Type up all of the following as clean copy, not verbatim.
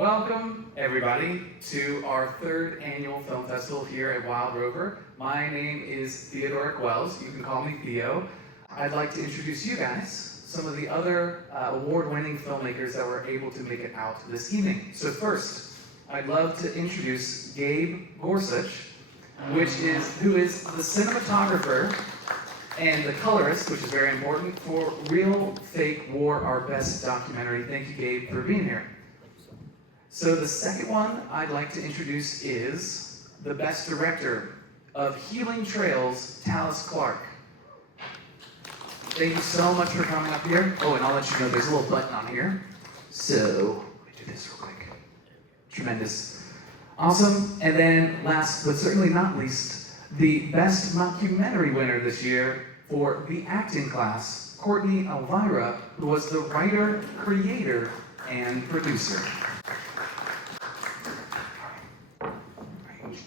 Welcome, everybody, to our third annual film festival here at Wild Rover. My name is Theodoric Wells. You can call me Theo. I'd like to introduce you guys, some of the other award-winning filmmakers that were able to make it out this evening. So first, I'd love to introduce Gabe Gorsuch, who is the cinematographer and the colorist, which is very important, for Real Fake War, Our Best documentary. Thank you, Gabe, for being here. So the second one I'd like to introduce is the best director of Healing Trails, Tallis, Clarke. Thank you so much for coming up here. Oh, and I'll let you know there's a little button on here. So, let me do this real quick. Tremendous. Awesome. And then last but certainly not least, the best mockumentary winner this year for the acting class, Courtney Elvira, who was the writer, creator, and producer.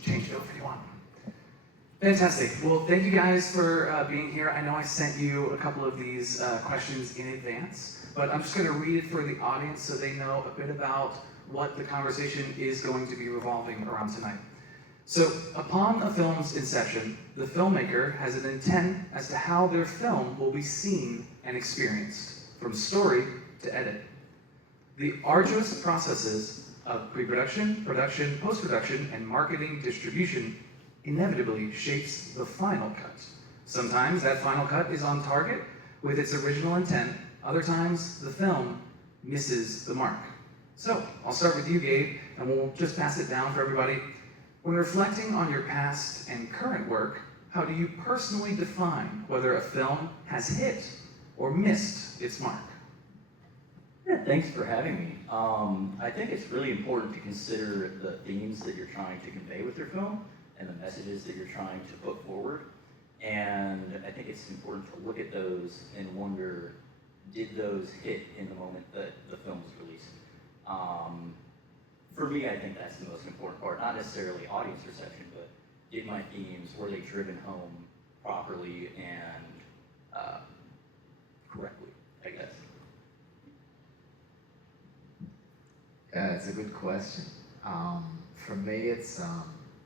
Change it over if you want. Fantastic. Well, thank you guys for being here. I know I sent you a couple of these questions in advance, but I'm just going to read it for the audience so they know a bit about what the conversation is going to be revolving around tonight. So, upon a film's inception, the filmmaker has an intent as to how their film will be seen and experienced, from story to edit. The arduous processes of pre-production, production, post-production, and marketing distribution inevitably shapes the final cut. Sometimes that final cut is on target with its original intent. Other times, the film misses the mark. So, I'll start with you, Gabe, and we'll just pass it down for everybody. When reflecting on your past and current work, how do you personally define whether a film has hit or missed its mark? Yeah, thanks for having me. I think it's really important to consider the themes that you're trying to convey with your film and the messages that you're trying to put forward. And I think it's important to look at those and wonder, did those hit in the moment that the film was released? For me, I think that's the most important part, not necessarily audience reception, but did my themes, were they driven home properly and correctly, I guess. Yeah, it's a good question. For me, it's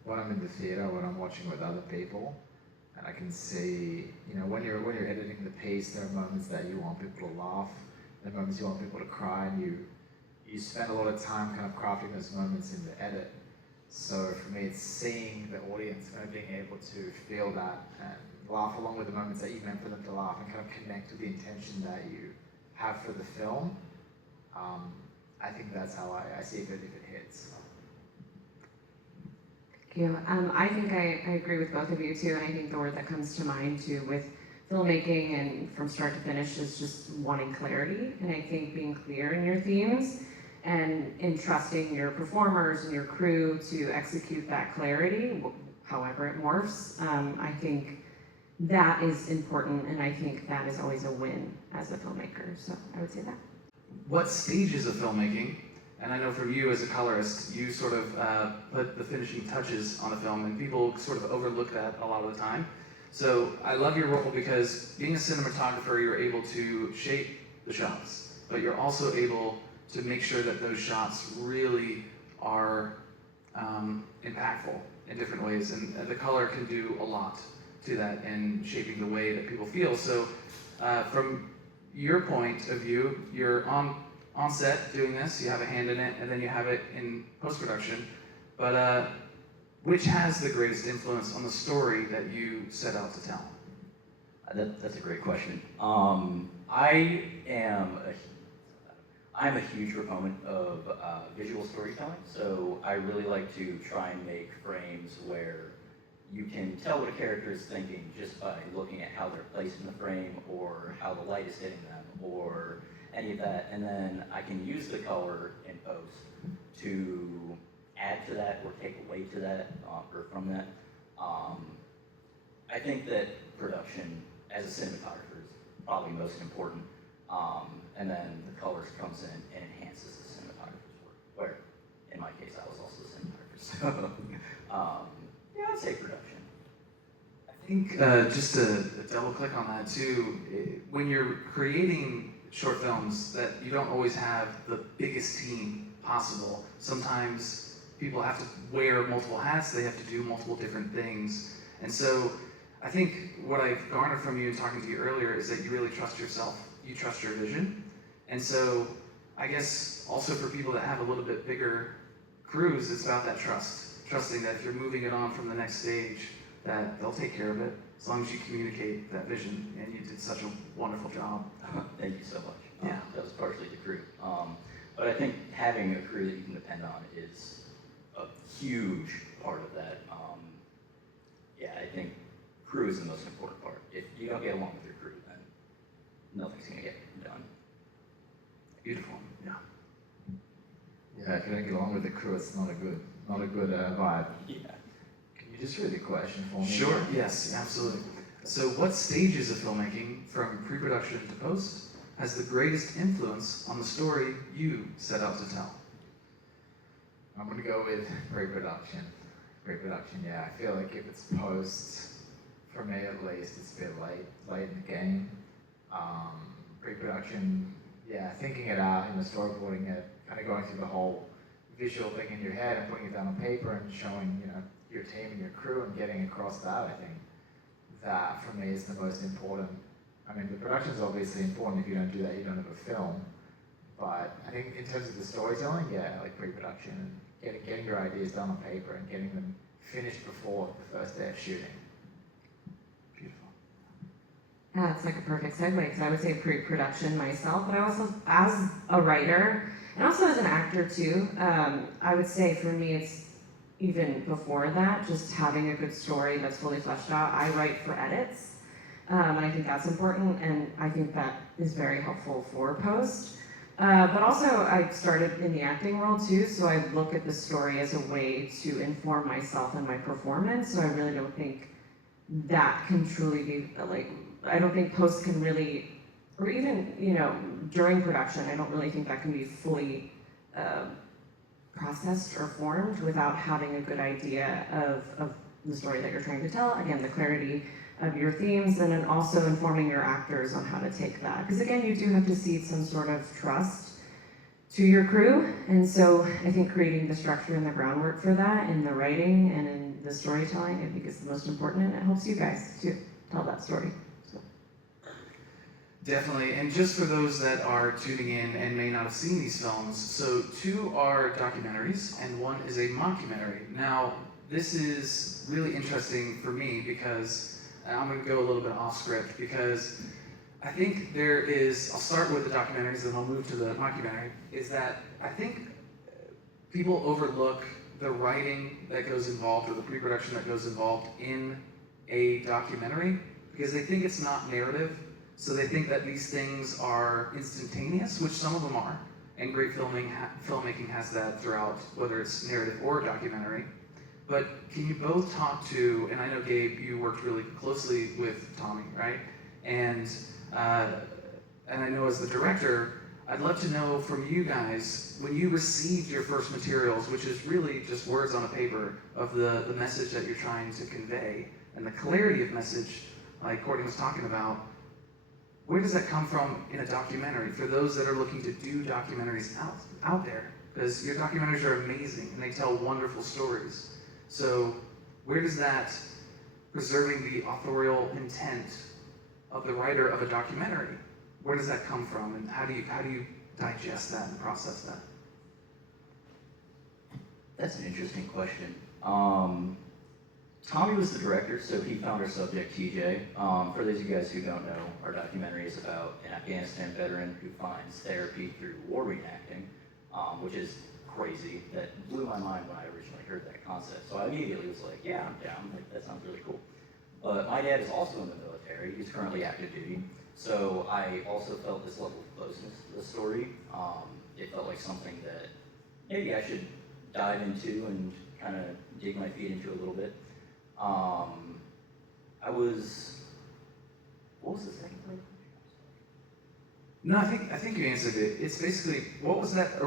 when I'm in the theater, when I'm watching with other people, and I can see, when you're editing the piece, there are moments that you want people to laugh, there are moments you want people to cry, and you spend a lot of time kind of crafting those moments in the edit. So for me, it's seeing the audience, kind of being able to feel that and laugh along with the moments that you meant for them to laugh, and kind of connect with the intention that you have for the film. I think that's how I see it if it hits. Thank you. I think I agree with both of you too, and I think the word that comes to mind too with filmmaking and from start to finish is just wanting clarity. And I think being clear in your themes and entrusting your performers and your crew to execute that clarity, however it morphs, I think that is important, and I think that is always a win as a filmmaker. So I would say that. What stages of filmmaking, and I know for you as a colorist, you sort of put the finishing touches on a film, and people sort of overlook that a lot of the time. So I love your role because being a cinematographer, you're able to shape the shots, but you're also able to make sure that those shots really are impactful in different ways, and the color can do a lot to that in shaping the way that people feel. So from your point of view, you're on set doing this, you have a hand in it, and then you have it in post-production. But which has the greatest influence on the story that you set out to tell? That's a great question. I'm a huge proponent of visual storytelling, so I really like to try and make frames where you can tell what a character is thinking just by looking at how they're placed in the frame, or how the light is hitting them, or any of that, and then I can use the color in post to add to that or take away to that, or from that. I think that production as a cinematographer is probably most important, and then the colors comes in and enhances the cinematographer's work, where in my case I was also the cinematographer, so yeah, I'd say production. I think just to double click on that too, when you're creating short films, that you don't always have the biggest team possible. Sometimes people have to wear multiple hats, they have to do multiple different things. And so I think what I've garnered from you and talking to you earlier is that you really trust yourself, you trust your vision. And so I guess also for people that have a little bit bigger crews, it's about that trust. Trusting that if you're moving it on from the next stage, that they'll take care of it, as long as you communicate that vision, and you did such a wonderful job. Thank you so much. Yeah. That was partially the crew. But I think having a crew that you can depend on is a huge part of that. Yeah, I think crew is the most important part. If you don't get along with your crew, then nothing's going to get done. Beautiful. Yeah. Yeah, if you don't get along with the crew, it's not a good vibe. Yeah. Can you just read the question for me? Sure. Yes, absolutely. So what stages of filmmaking, from pre-production to post, has the greatest influence on the story you set out to tell? I'm going to go with pre-production. Pre-production, yeah. I feel like if it's post, for me at least, it's a bit late in the game. Pre-production, yeah, thinking it out, storyboarding it, kind of going through the whole visual thing in your head and putting it down on paper and showing, your team and your crew and getting across that. I think that for me is the most important. I mean, the production is obviously important. If you don't do that, you don't have a film. But I think in terms of the storytelling, yeah, like pre-production and getting your ideas down on paper and getting them finished before the first day of shooting. Beautiful. Yeah, it's like a perfect segue, because I would say pre-production myself, but I also, as a writer, and also as an actor too, I would say for me it's even before that, just having a good story that's fully fleshed out. I write for edits, and I think that's important, and I think that is very helpful for post. But also, I started in the acting world too, so I look at the story as a way to inform myself and my performance, so I really don't think that can truly be, I don't think post can really, or even, during production, I don't really think that can be fully processed or formed without having a good idea of the story that you're trying to tell. Again, the clarity of your themes, and then also informing your actors on how to take that. Because again, you do have to see some sort of trust to your crew, and so I think creating the structure and the groundwork for that in the writing and in the storytelling, I think is the most important, and it helps you guys to tell that story. So. Definitely, and just for those that are tuning in and may not have seen these films, so 2 are documentaries and 1 is a mockumentary. Now, this is really interesting for me because I'm going to go a little bit off script, because I think there is, I'll start with the documentaries and I'll move to the mockumentary, is that I think people overlook the writing that goes involved or the pre-production that goes involved in a documentary because they think it's not narrative. So they think that these things are instantaneous, which some of them are, and great filmmaking has that throughout, whether it's narrative or documentary. But can you both talk to, and I know Gabe, you worked really closely with Tommy, right? And I know as the director, I'd love to know from you guys, when you received your first materials, which is really just words on a paper of the message that you're trying to convey, and the clarity of message, like Courtney was talking about, where does that come from in a documentary for those that are looking to do documentaries out there? Because your documentaries are amazing and they tell wonderful stories. So where does that preserving the authorial intent of the writer of a documentary, where does that come from, and how do you digest that and process that? That's an interesting question. Tommy was the director, so he found our subject, TJ. For those of you guys who don't know, our documentary is about an Afghanistan veteran who finds therapy through war reenacting, which is crazy. That blew my mind when I originally heard that concept. So I immediately was like, yeah, I'm down. Like, that sounds really cool. But my dad is also in the military. He's currently active duty. So I also felt this level of closeness to the story. It felt like something that maybe I should dive into and kind of dig my feet into a little bit. What was the second part? No, I think you answered it. It's basically, what was that,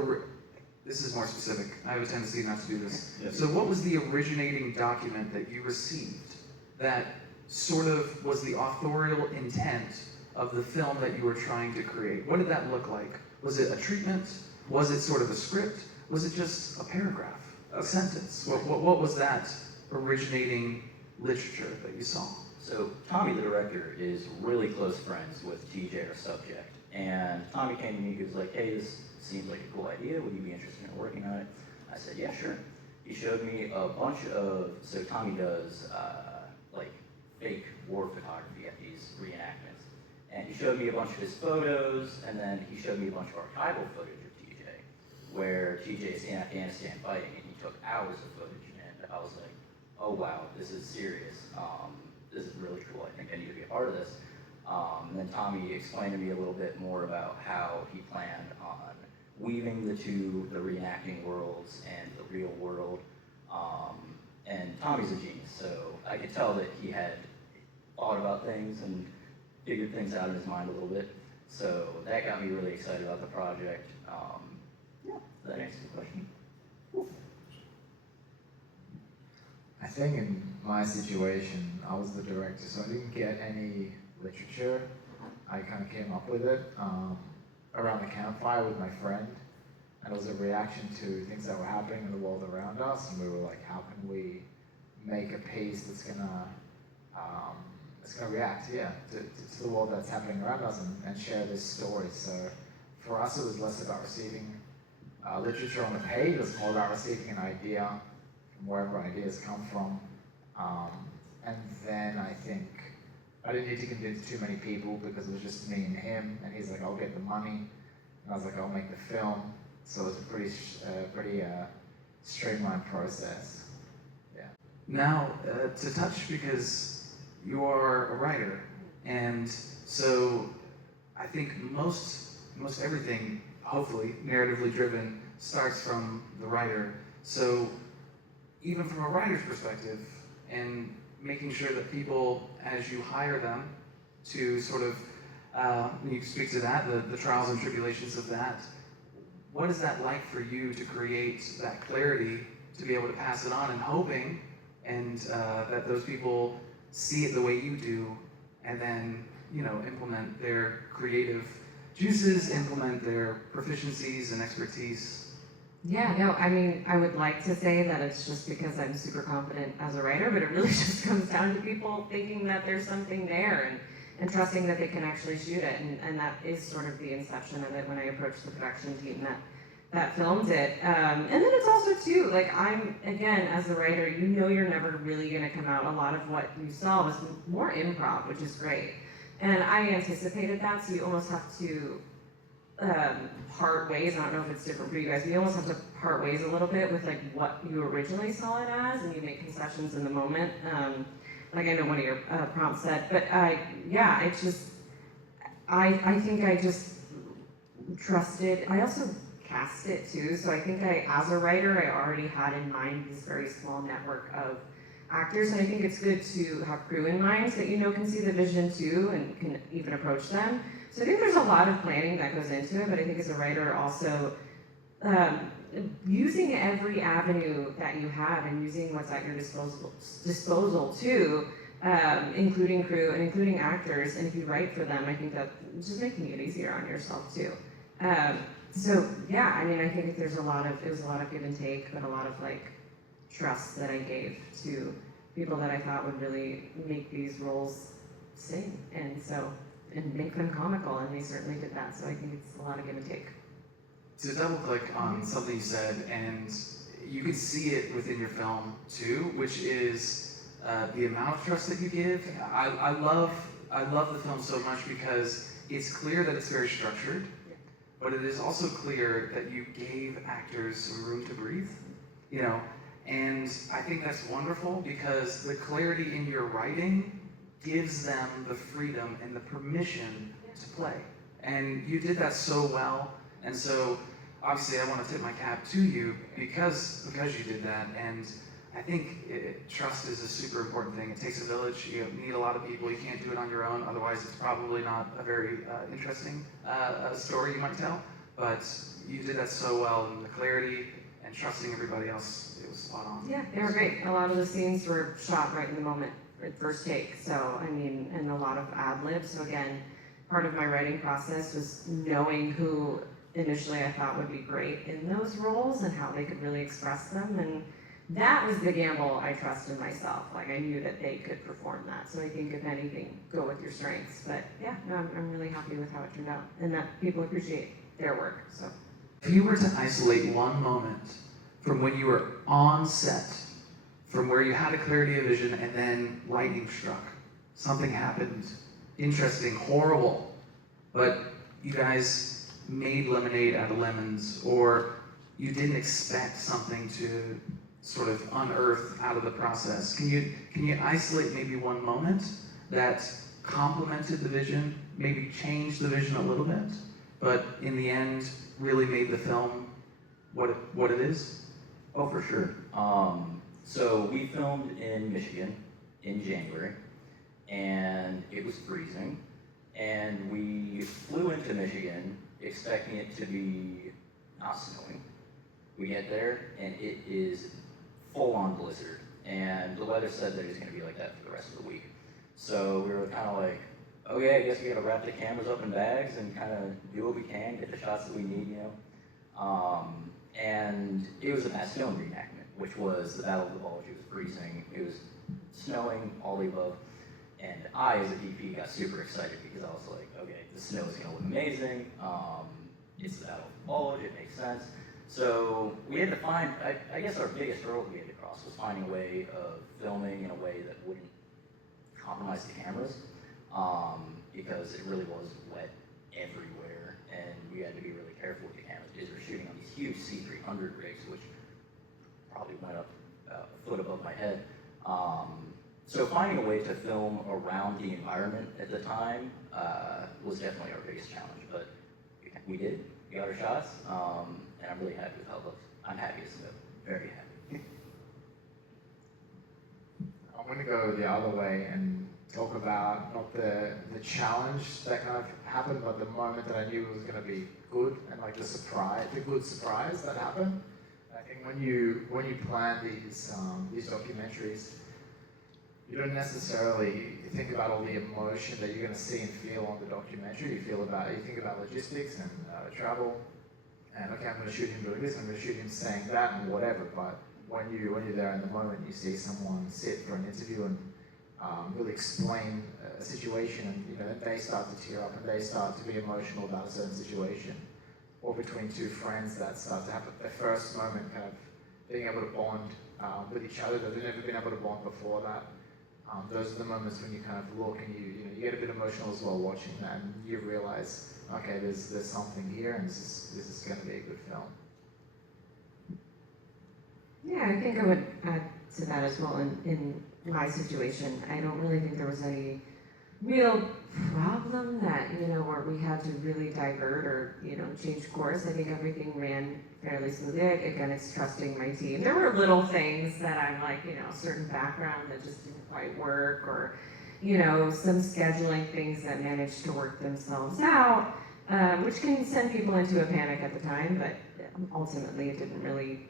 this is more specific. I have a tendency not to do this. Yes. So what was the originating document that you received that sort of was the authorial intent of the film that you were trying to create? What did that look like? Was it a treatment? Was it sort of a script? was it just a paragraph, a sentence? What was that originating literature that you saw? So Tommy, the director, is really close friends with TJ, our subject. And Tommy came to me, he was like, hey, this seems like a cool idea. Would you be interested in working on it? I said, yeah, sure. He showed me a bunch of, so Tommy does like fake war photography at these reenactments. And he showed me a bunch of his photos, and then he showed me a bunch of archival footage of TJ, where TJ is in Afghanistan fighting, and he took hours of footage. And I was like, oh wow, this is serious. This is really cool. I think I need to be a part of this. And then Tommy explained to me a little bit more about how he planned on weaving the two, the reenacting worlds and the real world. And Tommy's a genius, so I could tell that he had thought about things and figured things out in his mind a little bit. So that got me really excited about the project. Yeah, does that answer the question? I think in my situation, I was the director, so I didn't get any literature. I kind of came up with it around the campfire with my friend, and it was a reaction to things that were happening in the world around us, and we were like, how can we make a piece that's gonna react, to the world that's happening around us and share this story. So for us, it was less about receiving literature on the page, it was more about receiving an idea from wherever ideas come from. And then I think I didn't need to convince too many people because it was just me and him, and he's like, I'll get the money, and I was like, I'll make the film. So it was a pretty streamlined process. Yeah. Now, to touch, because you are a writer, and so I think most everything, hopefully, narratively driven, starts from the writer. So even from a writer's perspective, and making sure that people, as you hire them to sort of, you speak to that, the trials and tribulations of that, what is that like for you to create that clarity, to be able to pass it on, and hoping and that those people see it the way you do, and then, you know, implement their creative juices, implement their proficiencies and expertise? Yeah, no, I mean, I would like to say that it's just because I'm super confident as a writer, but it really just comes down to people thinking that there's something there and trusting that they can actually shoot it. And that is sort of the inception of it when I approached the production team that filmed it. And then it's also too, like, I'm, again, as a writer, you know you're never really gonna come out. A lot of what you saw was more improv, which is great. And I anticipated that, so you almost have to part ways. I don't know if it's different for you guys, but you almost have to part ways a little bit with like what you originally saw it as, and you make concessions in the moment. Like I know one of your prompts said, but yeah, it's just, I think I just trusted. I also cast it too, so I think as a writer, I already had in mind this very small network of actors, and I think it's good to have crew in mind that you know can see the vision too and can even approach them. So I think there's a lot of planning that goes into it, but I think as a writer also using every avenue that you have and using what's at your disposal too, including crew and including actors, and if you write for them, I think that it's just making it easier on yourself too. So yeah, I mean, I think it was a lot of give and take, but a lot of like trust that I gave to people that I thought would really make these roles sing, and make them comical, and they certainly did that. So I think it's a lot of give and take. To double click on something you said, and you can see it within your film too, which is the amount of trust that you give. I love the film so much because it's clear that it's very structured, but it is also clear that you gave actors some room to breathe, you know, and I think that's wonderful because the clarity in your writing gives them the freedom and the permission to play. And you did that so well. And so obviously I want to tip my cap to you because you did that. And I think trust is a super important thing. It takes a village. You need a lot of people. You can't do it on your own. Otherwise it's probably not a very interesting story you might tell. But you did that so well, and the clarity and trusting everybody else, it was spot on. Yeah, they were great. A lot of the scenes were shot right in the moment. First take, so I mean, and a lot of ad libs. So again, part of my writing process was knowing who initially I thought would be great in those roles and how they could really express them. And that was the gamble I trusted myself. Like I knew that they could perform that. So I think if anything, go with your strengths. But yeah, no, I'm really happy with how it turned out and that people appreciate their work. So If you were to isolate one moment from when you were on set, from where you had a clarity of vision and then lightning struck, something happened, interesting, horrible, but you guys made lemonade out of lemons, or you didn't expect something to sort of unearth out of the process. Can you isolate maybe one moment that complemented the vision, maybe changed the vision a little bit, but in the end really made the film what it is? Oh, for sure. So we filmed in Michigan in January, and it was freezing, and we flew into Michigan expecting it to be not snowing. We get there, and it is full-on blizzard, and the weather said that it was going to be like that for the rest of the week. So we were kind of like, okay, I guess we got to wrap the cameras up in bags and kind of do what we can, get the shots that we need, you know. And it was a Matt Stone reenactment, which was the Battle of the Bulge. It was freezing, it was snowing, all the above. And I, as a DP, got super excited because I was like, okay, the snow is going to look amazing. It's the Battle of the Bulge, it makes sense. So we had to find, I guess our biggest hurdle we had to cross was finding a way of filming in a way that wouldn't compromise the cameras, because it really was wet everywhere, and we had to be really careful with the cameras because we were shooting on these huge C300 rigs, which probably went up a foot above my head. So finding a way to film around the environment at the time was definitely our biggest challenge, but we did. We got our shots, and I'm really happy with how it looks. I'm happy as well, very happy. I'm going to go the other way and talk about not the challenge that kind of happened, but the moment that I knew it was going to be good, and like the good surprise that happened. I think when you plan these documentaries, you don't necessarily think about all the emotion that you're going to see and feel on the documentary. You think about logistics and travel, and okay, I'm going to shoot him doing this, I'm going to shoot him saying that, and whatever. But when you're there in the moment, you see someone sit for an interview and really explain a situation, and then they start to tear up and they start to be emotional about a certain situation, or between two friends that start to have their first moment, kind of being able to bond with each other that they've never been able to bond before that. Those are the moments when you kind of look and you get a bit emotional as well watching that, and you realize, okay, there's something here, and this is going to be a good film. yeah, I think I would add to that as well. In my situation, I don't really think there was any real problem that, where we had to really divert or, change course. I think everything ran fairly smoothly. Again, it's trusting my team. There were little things that I'm like, a certain background that just didn't quite work, or, some scheduling things that managed to work themselves out, which can send people into a panic at the time, but ultimately it didn't really.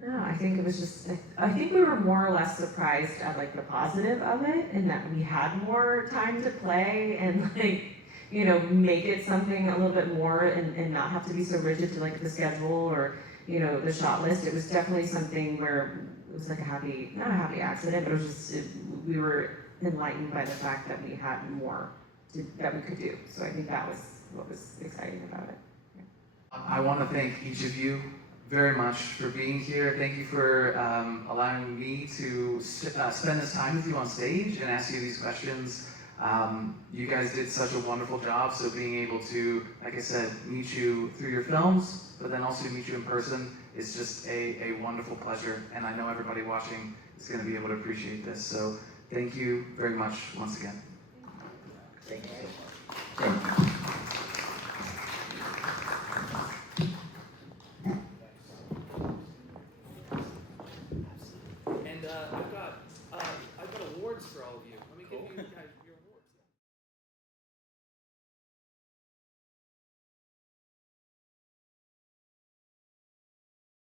No, I think it was just, I think we were more or less surprised at like the positive of it, and that we had more time to play and make it something a little bit more, and not have to be so rigid to like the schedule or, the shot list. It was definitely something where it was like not a happy accident, but it was just, we were enlightened by the fact that we had more that we could do. So I think that was what was exciting about it. Yeah. I want to thank each of you very much for being here. Thank you for allowing me to spend this time with you on stage and ask you these questions. You guys did such a wonderful job, so being able to, like I said, meet you through your films, but then also meet you in person is just a wonderful pleasure, and I know everybody watching is going to be able to appreciate this. So thank you very much once again. Thank you so much. Thank you. And I've got awards for all of you.